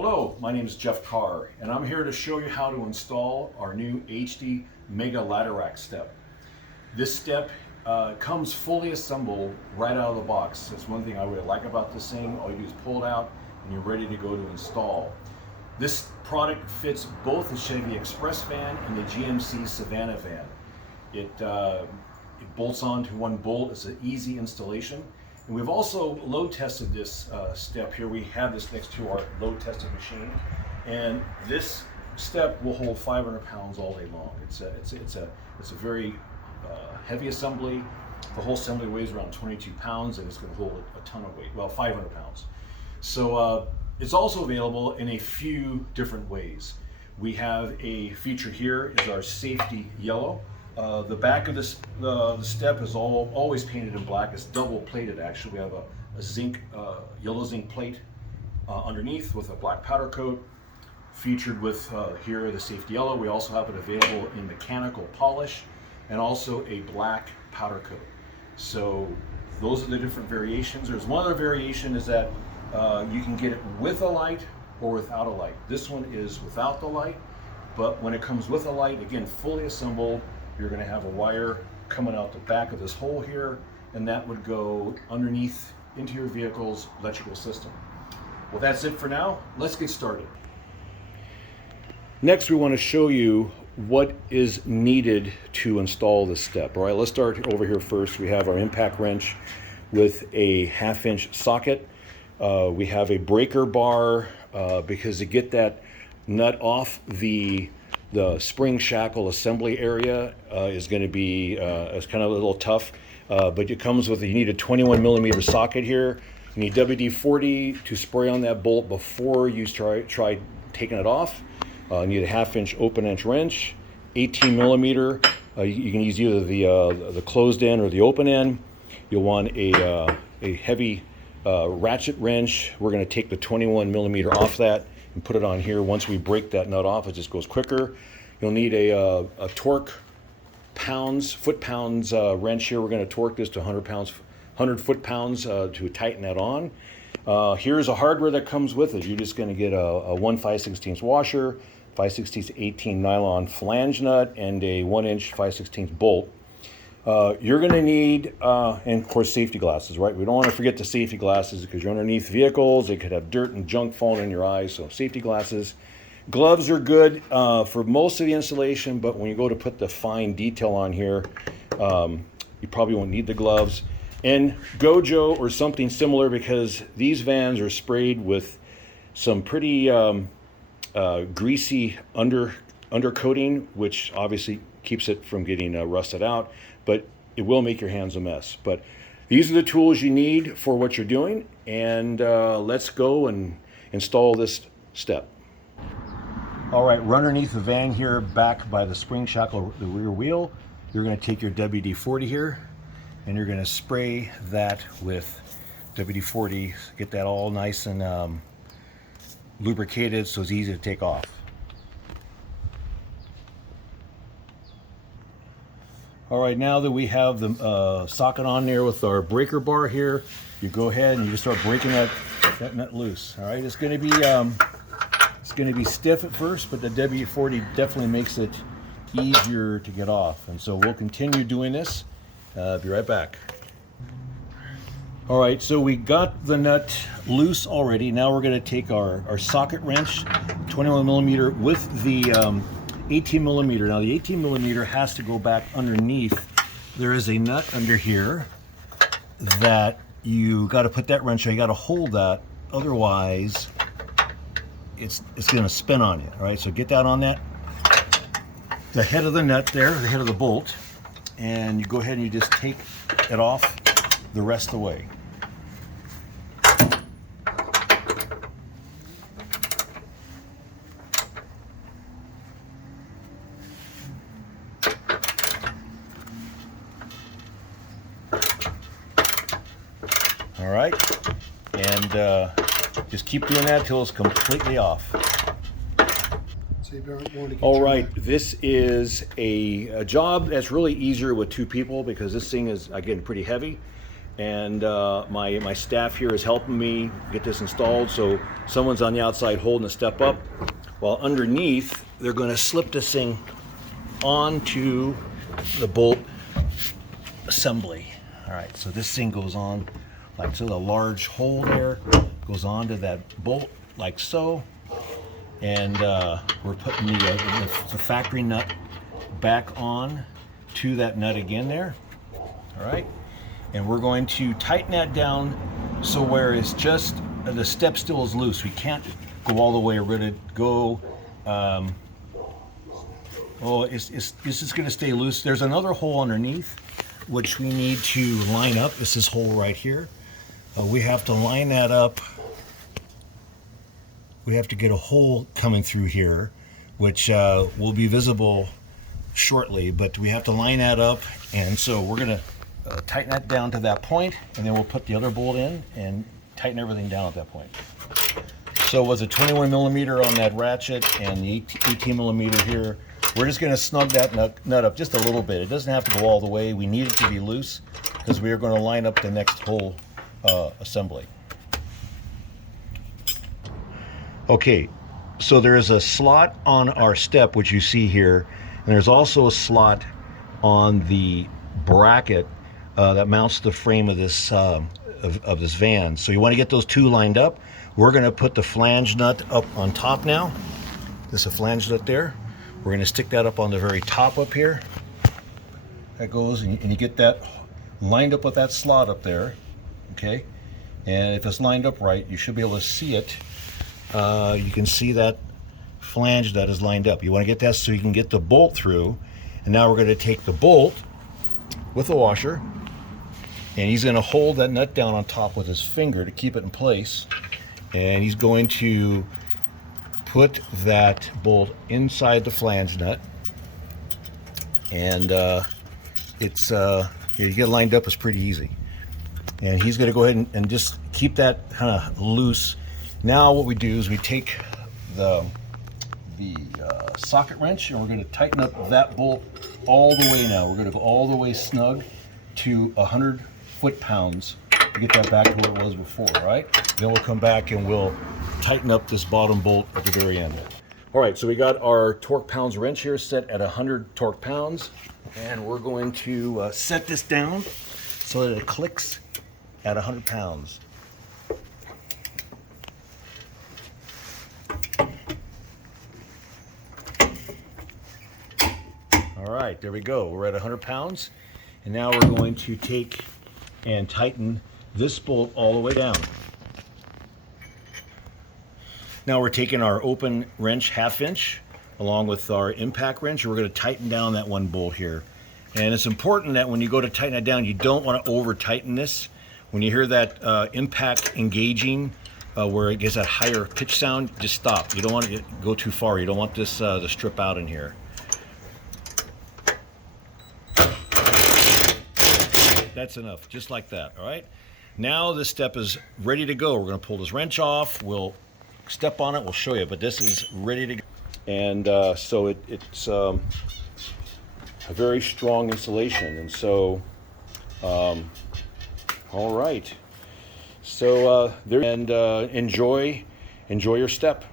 Hello, my name is Jeff Carr, and I'm here to show you how to install our new HD Mega Ladder Rack step. This step comes fully assembled right out of the box. That's one thing I really like about this thing. All you do is pull it out and you're ready to go to install. This product fits both the Chevy Express van and the GMC Savannah van. It bolts onto one bolt. It's an easy installation. And we've also load tested this step here. We have this next to our load testing machine, and this step will hold 500 pounds all day long. It's a very heavy assembly. The whole assembly weighs around 22 pounds, and it's going to hold a ton of weight. Well, 500 pounds. So it's also available in a few different ways. We have a feature here is our safety yellow. The back of this the step is always painted in black. It's double plated actually. We have a zinc yellow zinc plate underneath with a black powder coat. Featured with here the safety yellow. We also have it available in mechanical polish and also a black powder coat. So those are the different variations. There's one other variation is that you can get it with a light or without a light. This one is without the light, but when it comes with a light, again fully assembled, you're going to have a wire coming out the back of this hole here, and that would go underneath into your vehicle's electrical system. Well, that's it for now. Let's get started. Next, we want to show you what is needed to install this step. All right, let's start over here first. We have our impact wrench with a 1/2-inch socket. We have a breaker bar because to get that nut off the spring shackle assembly area is going to be it's kind of a little tough, but it comes with you need a 21 millimeter socket here. You need WD-40 to spray on that bolt before you try taking it off. You need a 1/2-inch open-inch wrench, 18 millimeter. You can use either the closed end or the open end. You'll want a heavy ratchet wrench. We're going to take the 21 millimeter off that and put it on here. Once we break that nut off, it just goes quicker. You'll need a torque foot-pounds wrench here. We're going to torque this to 100 foot-pounds to tighten that on. Here's a hardware that comes with it. You're just going to get a 1 5/16 washer, 5/16 18 nylon flange nut, and a 1-inch 5/16 bolt. You're going to need, and of course, safety glasses, right? We don't want to forget the safety glasses because you're underneath vehicles. They could have dirt and junk falling in your eyes, so safety glasses. Gloves are good for most of the installation, but when you go to put the fine detail on here, you probably won't need the gloves. And Gojo or something similar, because these vans are sprayed with some pretty greasy undercoating, which obviously keeps it from getting rusted out, but it will make your hands a mess. But these are the tools you need for what you're doing, and let's go and install this step. All right, we're underneath the van here, back by the spring shackle, the rear wheel. You're going to take your WD-40 here, and you're going to spray that with WD-40, get that all nice and lubricated so it's easy to take off. All right, now that we have the socket on there with our breaker bar here, you go ahead and you just start breaking that nut loose. All right, it's going to be stiff at first, but the WD-40 definitely makes it easier to get off. And so we'll continue doing this. Be right back. All right, so we got the nut loose already. Now we're going to take our socket wrench, 21 millimeter with the 18 millimeter. Now the 18 millimeter has to go back underneath. There is a nut under here that you got to put that wrench on. You got to hold that, otherwise it's going to spin on you. All right, so get that on that, the head of the nut there, the head of the bolt, and you go ahead and you just take it off the rest of the way. All right, and just keep doing that till it's completely off. All right, this is a job that's really easier with two people because this thing is, again, pretty heavy. and my staff here is helping me get this installed. So someone's on the outside holding the step up, while underneath they're going to slip this thing onto the bolt assembly. All right, so this thing goes on like so. The large hole there goes onto that bolt like so, and we're putting the factory nut back on to that nut again there. All right, and we're going to tighten that down so where it's just the step still is loose. We can't go all the way. We're going to go it's just going to stay loose. There's another hole underneath which we need to line up. It's this hole right here. We have to line that up. We have to get a hole coming through here, which will be visible shortly, but we have to line that up, and so we're going to tighten that down to that point, and then we'll put the other bolt in and tighten everything down at that point. So with a 21 millimeter on that ratchet and the 18 millimeter here, we're just going to snug that nut up just a little bit. It doesn't have to go all the way. We need it to be loose because we are going to line up the next whole assembly. Okay, so there is a slot on our step, which you see here, and there's also a slot on the bracket that mounts the frame of this of this van. So you want to get those two lined up. We're going to put the flange nut up on top now. There's a flange nut there. We're going to stick that up on the very top up here. That goes, and you get that lined up with that slot up there. Okay, and if it's lined up right, you should be able to see it. You can see that flange that is lined up. You want to get that so you can get the bolt through. And now we're going to take the bolt with a washer, and he's going to hold that nut down on top with his finger to keep it in place. And he's going to put that bolt inside the flange nut, and you get lined up. It's pretty easy. And he's going to go ahead and just keep that kind of loose. Now what we do is we take the socket wrench, and we're going to tighten up that bolt all the way. Now we're going to go all the way snug to 100 foot-pounds to get that back to where it was before, right? Then we'll come back and we'll tighten up this bottom bolt at the very end. All right, so we got our torque pounds wrench here set at 100 torque pounds, and we're going to set this down so that it clicks at 100 pounds. All right, there we go. We're at 100 pounds, and now we're going to take and tighten this bolt all the way down. Now we're taking our open wrench 1/2 inch along with our impact wrench, and we're going to tighten down that one bolt here. And it's important that when you go to tighten it down, you don't want to over tighten this. When you hear that impact engaging, where it gets that higher pitch sound, just stop. You don't want to go too far. You don't want this to strip out in here. That's enough, just like that. All right, now this step is ready to go. We're going to pull this wrench off. We'll step on it. We'll show you, but this is ready to go. And so it's a very strong insulation. And so all right, so enjoy your step.